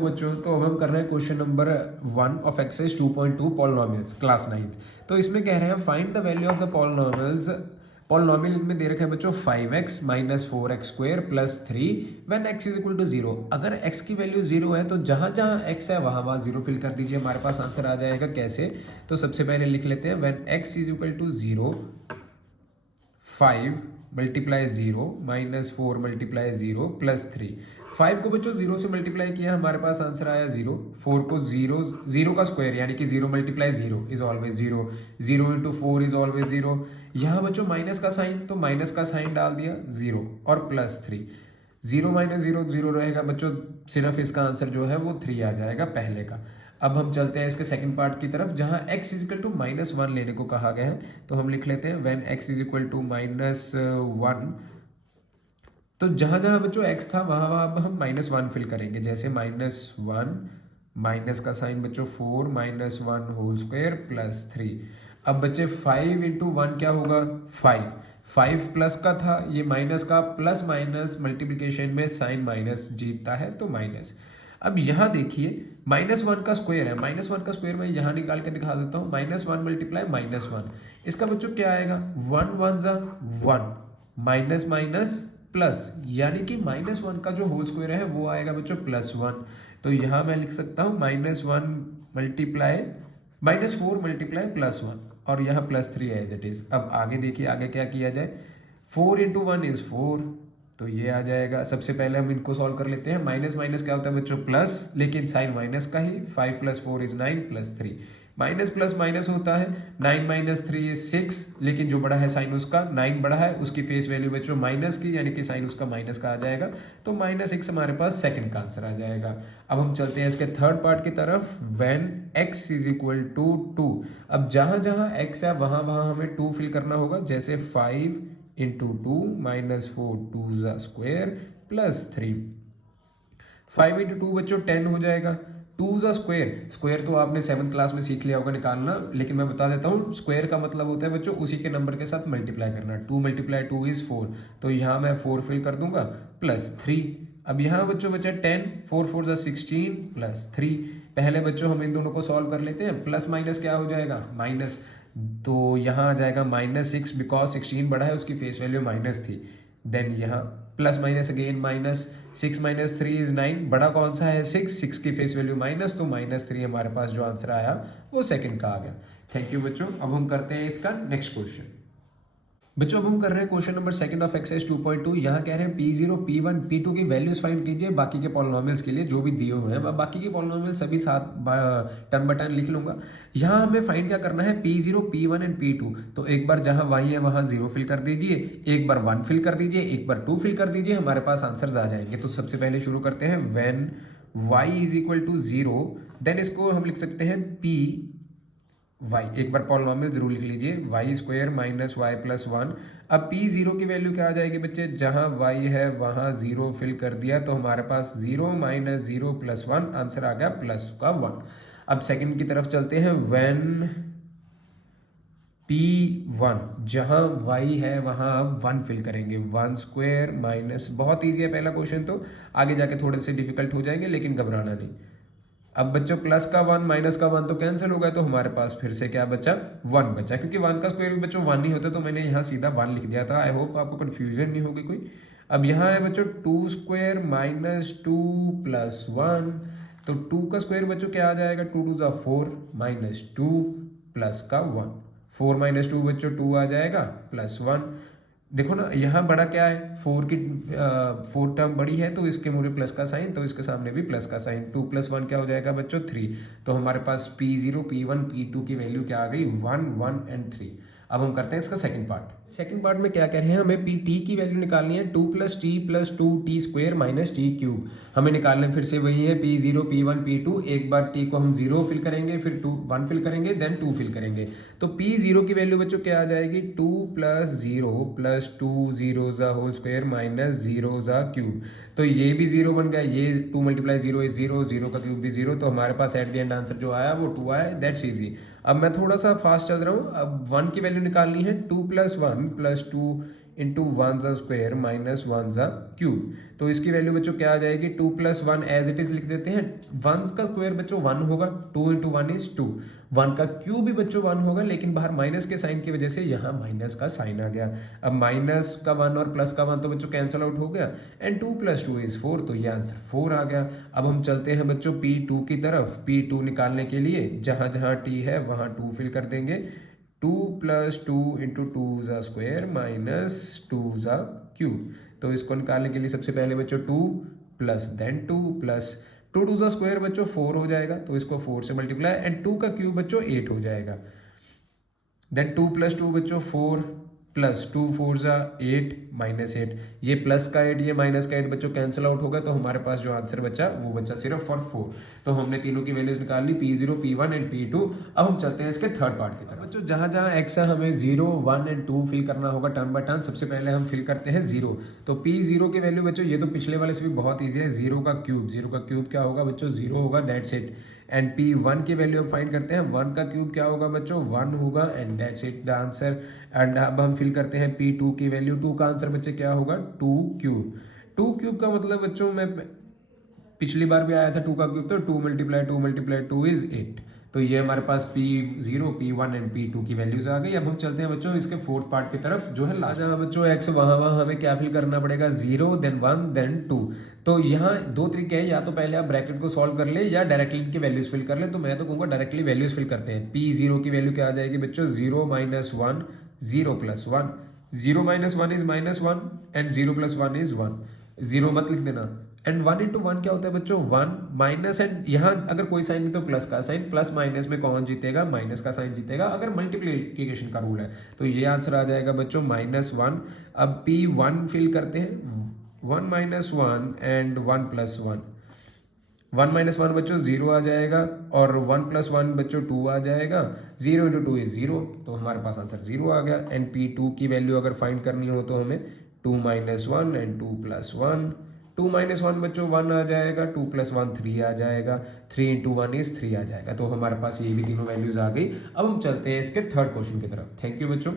बच्चों तो अब हम कर रहे हैं question number 1 of exercise 2.2 polynomials class 9th। तो इसमें कह रहे हैं find the value of the polynomials. Polynomial में दे रखा है बच्चों 5x minus 4x square plus 3 when x is equal to 0। अगर x की वैल्यू 0 है तो जहां जहां x है वहां वहां 0 फिल कर दीजिए, हमारे पास आंसर आ जाएगा। कैसे? तो सबसे पहले लिख लेते हैं when x is equal to 0 5 multiply 0 minus 4 multiply 0 plus 3। 5 को बच्चों 0 से मल्टीप्लाई किया, हमारे पास आंसर आया 0। 4 को 0 का स्क्वायर यानी कि 0 multiply 0 is always 0। 0 into 4 is always 0। यहाँ बच्चों माइनस का साइन, तो माइनस का साइन डाल दिया 0 और प्लस 3। 0 माइनस 0 0 रहेगा बच्चों, सिर्फ इसका आंसर जो है वो 3 आ जाएगा पहले का। अब हम चलते हैं इसके सेकंड पार्ट की तरफ, जहां x इज इक्वल टू -1 लेने को कहा गया है। तो हम लिख लेते हैं when x is equal to -1। तो जहां जहां बच्चों x था वहां वहां अब हम -1 फिल करेंगे। जैसे -1 माइनस का साइन बच्चों 4 -1 होल स्क्वायर प्लस 3। अब बच्चे 5 इंटू 1 क्या होगा? 5 प्लस का था, ये माइनस का, प्लस माइनस मल्टीप्लीकेशन में साइन माइनस जीतता है तो माइनस। अब यहां देखिए -1 का स्क्वायर है, -1 का स्क्वायर मैं यहां निकाल के दिखा देता हूं। -1 मल्टीप्लाई -1, इसका बच्चों क्या आएगा? 1 1 जा 1 माइनस माइनस प्लस, यानी कि -1 का जो होल स्क्वायर है वो आएगा बच्चों +1। तो यहां मैं लिख सकता हूं -1 मल्टीप्लाई -4 मल्टीप्लाई +1 और यहाँ +3 एज इट इज। अब आगे देखिए आगे क्या किया जाए। 4 इंटू 1 इज 4, तो ये आ जाएगा। सबसे पहले हम इनको सॉल्व कर लेते हैं। माइनस माइनस क्या होता है बच्चों? प्लस, लेकिन साइन माइनस का ही। 5 + 4 is 9 plus 3। Minus plus minus होता है, 9 माइनस 3 इज 6, लेकिन जो बड़ा है साइन उसका 9 बड़ा है, उसकी फेस वैल्यू बच्चों माइनस की, यानी कि साइन उसका माइनस का आ जाएगा। तो -6 हमारे पास सेकंड का आंसर आ जाएगा। अब हम चलते हैं इसके थर्ड पार्ट की तरफ। When x is equal to 2। अब जहां जहां x है वहां वहां हमें 2 फिल करना होगा। जैसे 5 इंटू 2 माइनस 4 2 ज़ा स्क्वायर प्लस 3। 5 इंटू 2 बच्चों 10 हो जाएगा। 2 ज़ा स्क्वायर, स्क्वायर तो आपने 7th क्लास में सीख लिया होगा निकालना, लेकिन मैं बता देता हूँ। स्क्वायर का मतलब होता है बच्चों उसी के नंबर के साथ मल्टीप्लाई करना। 2 मल्टीप्लाई 2 इज 4, तो यहाँ मैं 4 फिल कर दूंगा प्लस 3। अब यहाँ बच्चों बचा 10, 4 4 ज़ा 16 प्लस 3। पहले बच्चों हम इन दोनों को सॉल्व कर लेते हैं। प्लस माइनस क्या हो जाएगा? माइनस, तो यहाँ आ जाएगा -6, बिकॉज 16 बड़ा है, उसकी फेस वैल्यू माइनस थी। देन यहाँ plus minus again minus, 6 minus 3 is 9, बड़ा कौन सा है? 6 की फेस वैल्यू माइनस, तो -3 हमारे पास जो आंसर आया वो सेकंड का आ गया। थैंक यू बच्चों। अब हम करते हैं इसका नेक्स्ट क्वेश्चन। बच्चों अब हम कर रहे हैं question number second of exercise 2.2। यहाँ कह रहे हैं P0 P1 P2 की वैल्यूज फाइंड कीजिए बाकी के पॉलिनोमियल्स के लिए जो भी दिए हुए हैं। अब बाकी के पॉलिनोमियल सभी साथ टर्म बाय टर्म लिख लूंगा। यहाँ हमें फाइंड क्या करना है? P0 P1 and P2। तो एक बार जहां y है वहां 0 फिल कर दीजिए, एक बार 1 फिल कर दीजिए, एक बार 2 फिल कर दीजिए, हमारे पास आंसर आ जाएंगे। तो सबसे पहले शुरू करते हैं। When y is equal to 0, then इसको हम लिख सकते हैं P y। एक बार पॉलिनोमियल जरूर लिख लीजिए, y square minus Y plus 1। अब p0 की वैल्यू क्या आ जाएगी बच्चे? जहां y है वहां 0 फिल कर दिया, तो हमारे पास 0 माइनस 0 प्लस 1, आंसर आ गया प्लस का 1। अब सेकंड की तरफ चलते हैं। व्हेन p1, जहां y है वहां अब 1 फिल करेंगे। 1 स्क्वायर माइनस, बहुत ईजी है पहला क्वेश्चन, तो आगे जाके थोड़े से डिफिकल्ट हो जाएंगे, लेकिन घबराना नहीं। अब बच्चों प्लस का 1 माइनस का 1 तो कैंसिल हो गया, तो हमारे पास फिर से क्या बचा? 1 बचा, क्योंकि 1 का स्क्वायर भी बच्चों 1 नहीं होता, तो मैंने यहाँ सीधा 1 लिख दिया था। आई होप आपको कंफ्यूजन नहीं होगी कोई। अब यहाँ है बच्चों 2 स्क्वायर माइनस 2 प्लस 1, तो 2 का स्क्वायर बच्चों क्या आ जाएगा? 2 2 ज़ा 4 माइनस 2 प्लस का 1। 4 माइनस 2 बच्चों 2 आ जाएगा प्लस 1। देखो ना यहाँ बड़ा क्या है? 4 टर्म बड़ी है, तो इसके मूल्य प्लस का साइन, तो इसके सामने भी प्लस का साइन। 2 + 1 क्या हो जाएगा बच्चों? 3। तो हमारे पास P0 P1 P2 की वैल्यू क्या आ गई? 1 1 एंड 3। अब हम करते हैं इसका सेकंड पार्ट। सेकंड पार्ट में क्या कह रहे हैं? हमें Pt की वैल्यू निकालनी है। 2 + t + 2t square minus t cube हमें निकालना। फिर से वही है P0 P1 P2। एक बार t को हम 0 फिल करेंगे, फिर 1 फिल करेंगे, देन 2 फिल करेंगे। तो P0 की वैल्यू बच्चों क्या आ जाएगी? 2 + 0 + 2 0 ज़ा होल स्क्वायर माइनस 0 ज़ा क्यूब। तो ये भी 0 बन गया, ये 2 × 0 इज 0, 0 का क्यूब भी 0, तो हमारे पास एट द एंड आंसर जो आया वो 2 आया। That's easy. अब मैं थोड़ा सा फास्ट चल रहा हूँ। अब 1 की वैल्यू निकालनी है। 2 + 1 + 2 इंटू वन ज़ा स्क्वायर माइनस वन ज़ा क्यूब। तो इसकी वैल्यू बच्चों क्या आ जाएगी, 2 + 1 एज इट इज लिख देते हैं। 1 का स्क्वायर बच्चों 1 होगा, 2 × 1 = 2। 1 का क्यूब भी बच्चों 1 होगा, लेकिन बाहर माइनस के साइन की वजह से यहाँ माइनस का साइन आ गया। अब माइनस का 1 और प्लस का 1 तो बच्चों कैंसिल आउट हो गया, एंड 2 + 2 = 4, तो ये आंसर 4 आ गया। अब हम चलते हैं बच्चों P2 की तरफ। P2 निकालने के लिए जहां जहां T है वहां 2 फिल कर देंगे। 2 + 2 × 2 ज़ा स्क्वायर माइनस 2 ज़ा क्यूब। तो इसको निकालने के लिए सबसे पहले बच्चों 2 प्लस देन 2 प्लस 2 × 2 ज़ा स्क्वायर बच्चों 4 हो जाएगा, तो इसको 4 से मल्टीप्लाई, एंड 2 का क्यूब बच्चों 8 हो जाएगा। देन 2 + 2 बच्चों 4 प्लस 2 × 4 = 8 माइनस 8, ये प्लस का 8 ये माइनस का 8 बच्चों कैंसिल आउट होगा, तो हमारे पास जो आंसर बचा वो बचा सिर्फ और 4। तो हमने तीनों की वैल्यूज निकाल ली, P0, P1 एंड P2। अब हम चलते हैं इसके थर्ड पार्ट की तरफ। बच्चों जहां जहां x है हमें 0, 1 एंड 2 फिल करना होगा टर्न बाय टर्न। सबसे पहले हम फिल करते हैं 0। तो P0 की वैल्यू बच्चों ये तो पिछले वाले से भी बहुत ईजी है, 0 का क्यूब। 0 का क्यूब क्या होगा बच्चों, 0 होगा, दैट्स इट। एंड P1 की वैल्यू हम फाइंड करते हैं, 1 का क्यूब क्या होगा बच्चों, 1 होगा, and that's it the answer. And अब हम फिल करते हैं P2 की वैल्यू। 2 का आंसर बच्चे क्या होगा, 2 क्यूब। 2 क्यूब का मतलब बच्चों मैं पिछली बार भी आया था 2 का क्यूब, तो 2 × 2 = 8। तो ये हमारे पास P0, P1 एंड P2 की वैल्यूज आ गई। अब हम चलते हैं बच्चों इसके फोर्थ पार्ट की तरफ, जो है लास्ट। जहाँ बच्चों x वहां हमें क्या फिल करना पड़ेगा, 0 देन 1 देन 2। तो यहाँ दो तरीके हैं, या तो पहले आप ब्रैकेट को सॉल्व कर ले या डायरेक्टली इनकी वैल्यूज फिल कर ले। तो मैं तो कहूँगा डायरेक्टली वैल्यूज फिल करते हैं। P0 की वैल्यू क्या आ जाएगी बच्चों, 0 - 1 0 + 1। 0 - 1 = -1 एंड 0 + 1 = 1। 0 मत लिख देना। एंड 1 × 1 क्या होता है बच्चों, 1 माइनस, एंड यहाँ अगर कोई साइन नहीं तो प्लस का साइन, प्लस माइनस में कौन जीतेगा, माइनस का साइन जीतेगा, अगर मल्टीप्लिकेशन का रूल है। तो ये आंसर आ जाएगा बच्चों -1। अब P1 फिल करते हैं, 1 - 1 एंड 1 + 1। 1 - 1 बच्चों 0 आ जाएगा, और 1 + 1 बच्चों 2 आ जाएगा। 0 × 2 = 0, तो हमारे पास आंसर 0 आ गया। एंड P2 की वैल्यू अगर फाइंड करनी हो तो हमें 2 - 1 एंड 2 + 1। 2 - 1 बच्चों 1 आ जाएगा, 2 + 1 3 आ जाएगा, 3 × 1 = 3 आ जाएगा। तो हमारे पास ये भी तीनों वैल्यूज आ गई। अब हम चलते हैं इसके थर्ड क्वेश्चन की तरफ। थैंक यू बच्चों।